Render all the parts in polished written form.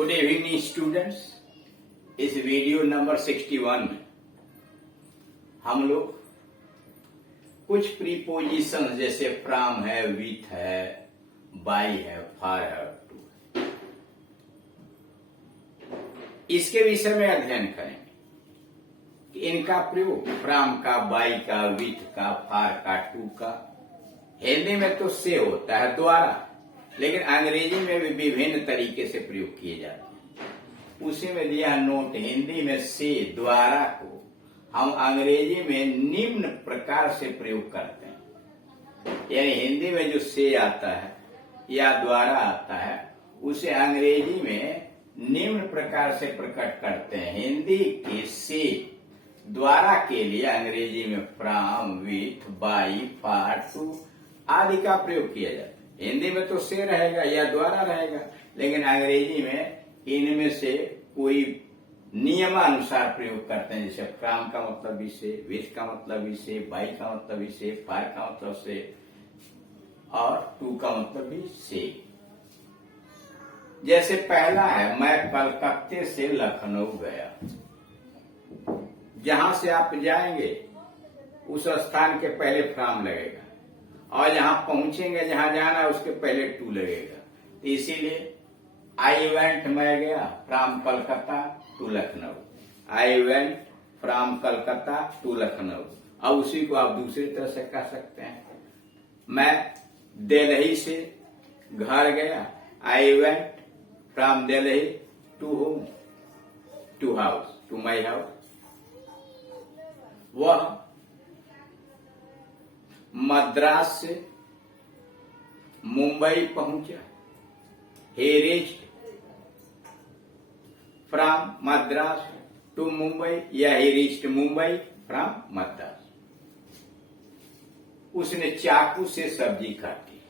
Good evening students. इस video number 61 में हम लोग कुछ प्रीपोजिशन जैसे फ्रॉम है, विथ है, बाय है, फॉर है, टू, इसके विषय में अध्ययन करेंगे कि इनका प्रयोग फ्रॉम का, बाय का, विथ का, फॉर का, टू का हिंदी में तो से होता है द्वारा, लेकिन अंग्रेजी में भी विभिन्न तरीके से प्रयोग किए जाते हैं। उसी में दिया नोट, हिंदी में से द्वारा को हम अंग्रेजी में निम्न प्रकार से प्रयोग करते हैं। यानी हिंदी में जो से आता है या द्वारा आता है उसे अंग्रेजी में निम्न प्रकार से प्रकट करते हैं। हिंदी के से द्वारा के लिए अंग्रेजी में from, with, by, for, to आदि का प्रयोग किया जाता है। हिंदी में तो से रहेगा या द्वारा रहेगा, लेकिन अंग्रेजी में इनमें से कोई नियमानुसार प्रयोग करते हैं। जैसे फ्रॉम का मतलब भी से, विथ का मतलब भी से, बाय का मतलब भी से, फॉर का मतलब से और टू का मतलब भी से। जैसे पहला है, मैं कलकत्ते से लखनऊ गया। जहां से आप जाएंगे उस स्थान के पहले फ्रॉम लगेगा और जहां पहुंचेंगे, जहां जाना है उसके पहले टू लगेगा। तो इसीलिए आई वेंट, मैं गया, from Calcutta to Lucknow. I went from Calcutta to Lucknow. अब उसी को आप दूसरी तरह से कह सकते हैं। मैं दिल्ली से घर गया। I went from Delhi to home, to house, to my house. वह मद्रास से मुंबई पहुंचा। He reached from Madras to Mumbai या he reached Mumbai from Madras। उसने चाकू से सब्जी काटी।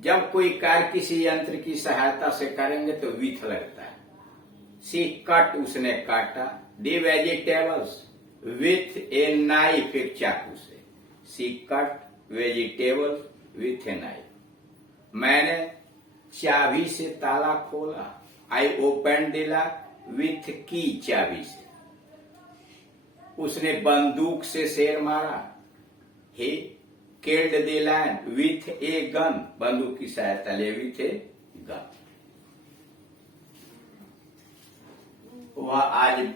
जब कोई कार्य किसी यंत्र की सहायता से करेंगे तो विथ लगता है। She cut, उसने काटा। The vegetables with a knife, एक चाकू से। She cut vegetables with a knife। मैंने चाबी से ताला खोला। I open the lock with key, चाबी से। उसने बंदूक से शेर मारा। He killed the lion with a gun, बंदूक की सहायता ले, विथ ए गन। वह आज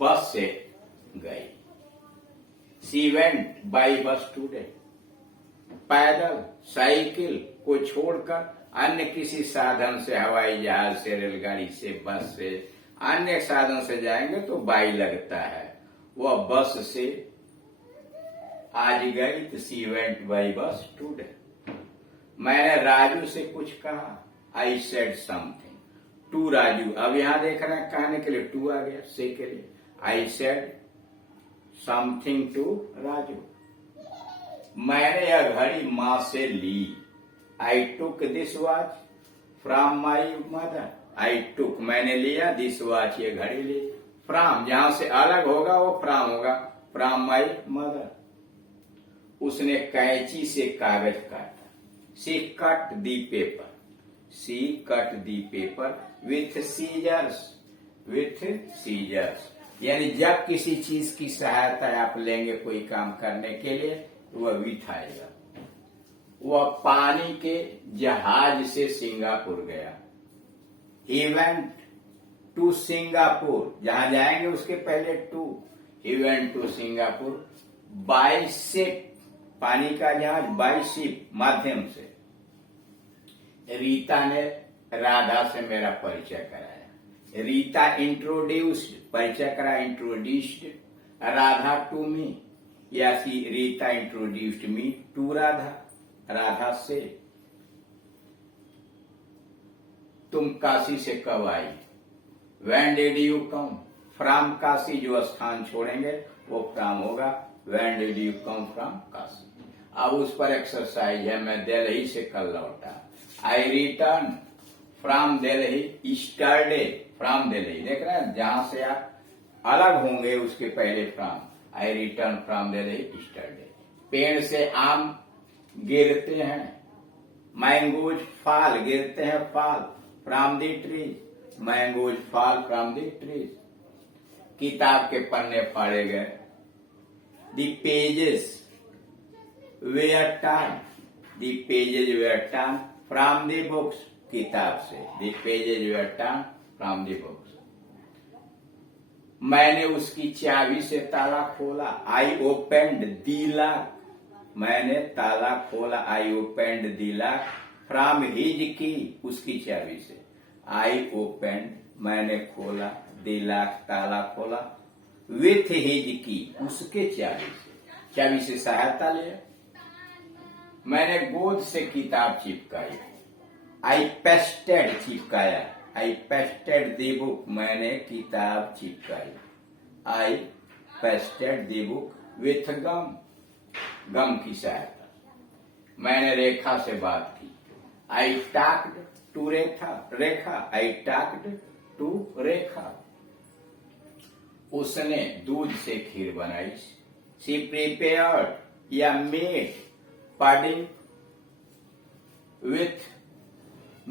बस से गई। सी वेंट बाई बस टूडे। पैदल, साइकिल को छोड़कर अन्य किसी साधन से, हवाई जहाज से, रेलगाड़ी से, बस से, अन्य साधन से जाएंगे तो बाई लगता है। वह बस से आज गई तो she went by bus today. मैंने राजू से कुछ कहा। I said something to Raju. अब यहां देख रहे हैं कहने के लिए टू आ गया, से के लिए। I said something to Raju. मैंने यह घड़ी मां से ली। I took this watch from my mother. I took, मैंने लिया, दिस वॉच, ये घड़ी ली। फ्रॉम, जहां से अलग होगा वो फ्रॉम होगा, फ्रॉम माई मदर। उसने कैंची से कागज काटा। She cut the paper. She cut the paper with scissors, with scissors. यानी जब किसी चीज की सहायता आप लेंगे कोई काम करने के लिए, वह विथ आएगा। वह पानी के जहाज से सिंगापुर गया। He went to सिंगापुर, जहां जाएंगे उसके पहले to. He went to Singapore by ship, पानी का जहाज, बाय शिप, माध्यम से। रीता ने राधा से मेरा परिचय कराया। रीता इंट्रोड्यूस्ड, परिचय करा, इंट्रोड्यूस्ड राधा टू मी, या Rita introduced me to Radha, Radha से। तुम काशी से कब आई? When did you come? From Kashi, जो स्थान छोड़ेंगे वो फ्रॉम होगा। When did you come from Kashi? अब उस पर एक्सरसाइज है। मैं दिल्ली से कल लौटा। I returned from Delhi yesterday, from Delhi. देख रहे हैं, जहां से आप अलग होंगे उसके पहले from. I returned from Delhi yesterday। पेड़ से आम गिरते हैं। मैंगोज फॉल, गिरते हैं, fall from the tree. Mangoes fall from the trees. किताब के पन्ने फाड़े गए। The pages were torn, the pages were torn from the books, किताब से। The pages were torn from the books. मैंने उसकी चाबी से ताला खोला। आई ओपेंड द लॉक, मैंने ताला खोला। I opened the lock from his key, उसकी चाबी से। आई ओपेंड, मैंने खोला। द लॉक, ताला खोला। विथ हिज की, उसके चाबी से। चाबी से सहायता लिया। मैंने गोद से किताब चिपकाई। आई पेस्टेड, चिपकाया। आई पेस्टेड द बुक, मैंने किताब चिपकाई। I pasted the book with gum, gum की सहायता। मैंने रेखा से बात की। I talked to Rekha, I talked to Rekha. उसने दूध से खीर बनाई। शी प्रिपेयर्ड या made pudding with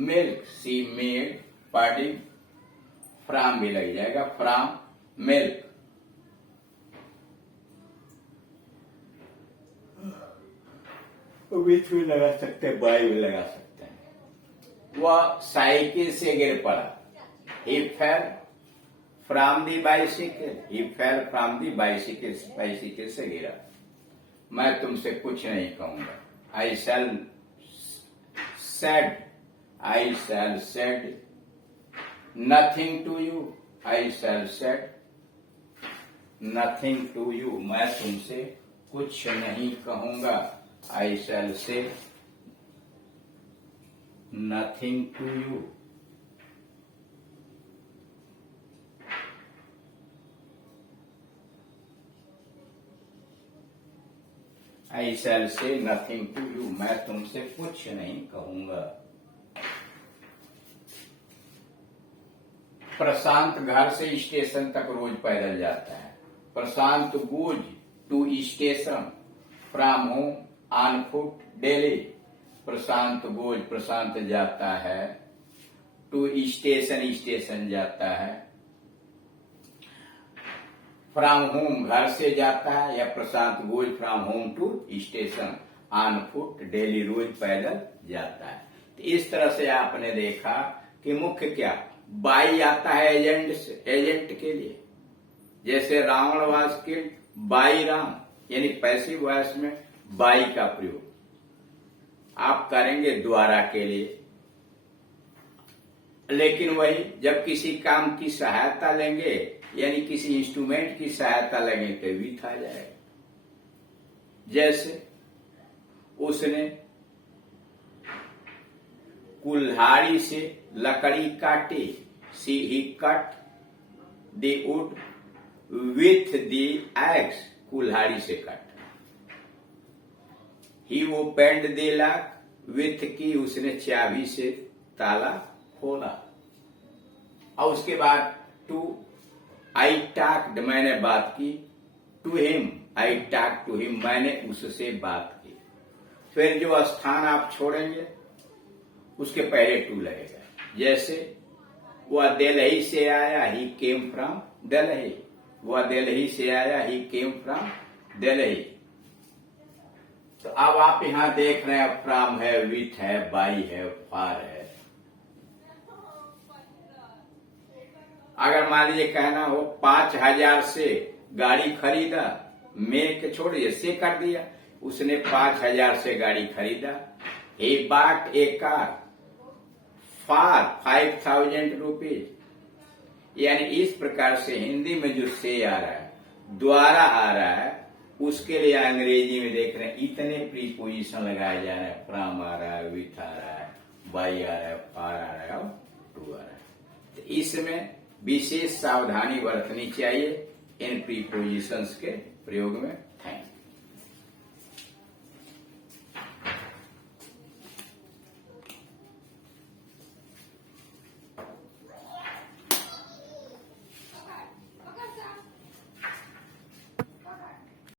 milk, she made pudding, from भी लग जाएगा, फ्राम मिल्क। विथ भी लगा सकते हैं, बाई भी लगा सकते हैं। वह साइकिल से गिर पड़ा। He fell from the bicycle, he fell from the bicycle, bicycle से गिरा। मैं तुमसे कुछ नहीं कहूंगा। I shall said, I shall said nothing to you, I shall said nothing to you, मैं तुमसे कुछ नहीं कहूंगा। I shall say nothing to you। I shall say nothing to you, मैं तुमसे कुछ नहीं कहूंगा। प्रशांत घर से स्टेशन तक रोज पैदल जाता है। Prashant goes to station from home on foot daily. Prashant goes, Prashant जाता है। टू स्टेशन, स्टेशन जाता है। फ्रॉम होम, घर से जाता है। या Prashant goes from home to station on foot daily, रोज पैदल जाता है। तो इस तरह से आपने देखा कि मुख्य क्या, बाई आता है एजेंट के लिए। जैसे Ravan was killed by Ram, यानी पैसिव वॉइस में बाई का प्रयोग आप करेंगे द्वारा के लिए। लेकिन वही जब किसी काम की सहायता लेंगे, यानी किसी इंस्ट्रूमेंट की सहायता लेंगे, तो विथ आ जाएगा। जैसे उसने कुल्हाड़ी से लकड़ी काटी। He cut the wood with the axe, कुल्हाड़ी से काटा। He opened the lock with key, उसने चाबी से ताला खोला। और उसके बाद टू आई टॉक्ड, मैंने बात की। To him, I talk to him, मैंने उससे बात की। फिर जो स्थान आप छोड़ेंगे उसके पहले टू लगेगा। जैसे वह दिल्ली से आया, ही केम फ्रॉम दिल्ली। वह दिल्ली से आया, ही केम फ्रॉम दिल्ली। तो अब आप यहां देख रहे हैं फ्रॉम है, विथ है, बाई है, फार है। अगर मान लीजिए कहना हो 5,000 से गाड़ी खरीदा, मेरे के छोड़िए से कर दिया, उसने 5,000 से गाड़ी खरीदा। he bought a car for 5,000 rupees. यानी इस प्रकार से हिंदी में जो से आ रहा है, द्वारा आ रहा है, उसके लिए अंग्रेजी में देख रहे हैं इतने प्रीपोजिशन लगाए जा रहे हैं। फ्रॉम आ रहा है, विथ आ रहा है, बाई आ रहा है, फार आ रहा है और टू आ रहा है। तो इसमें विशेष सावधानी बरतनी चाहिए इन प्रीपोजिशंस के प्रयोग में।